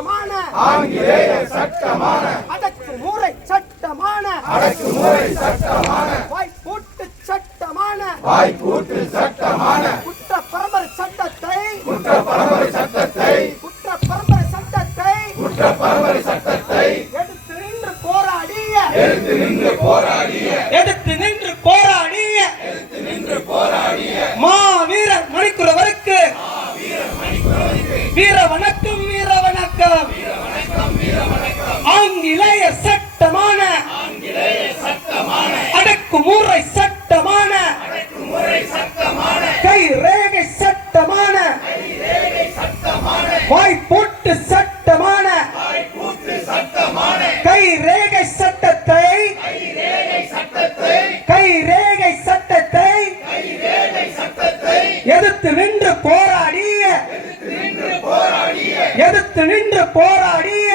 சட்டமான. ஆங்கிலேய சட்டமான. அடக்குமுறை சட்டமான. அடக்குமுறை சட்டமான. வாய்ப்பூட்டு சட்டமான. வாய்க்கூட்டு சட்டமான. குற்ற பரம்பரை சட்டத்தை. குற்ற பரம்பரை சட்டத்தை. குற்ற பரம்பரை சட்டத்தை. குற்ற பரம்பரை சட்டத்தை. எடுத்து நின்று போராடிய. எடுத்து நின்று போராடிய. எடுத்து நின்று போராடிய. நின்று போராடிய. மாவீரர் மணிக்குறவருக்கு. வீர வணக்கம் வணக்கம். ஆங்கிலேய சட்டமான. அடக்குமுறை சட்டமான. கை ரேகை சட்டமான. வாய் போட்டு சட்டமான. கை ரேகை சட்டத்தை. கை ரேகை சட்டத்தை. எதிர்த்து நின்று போராடிய. போராடிய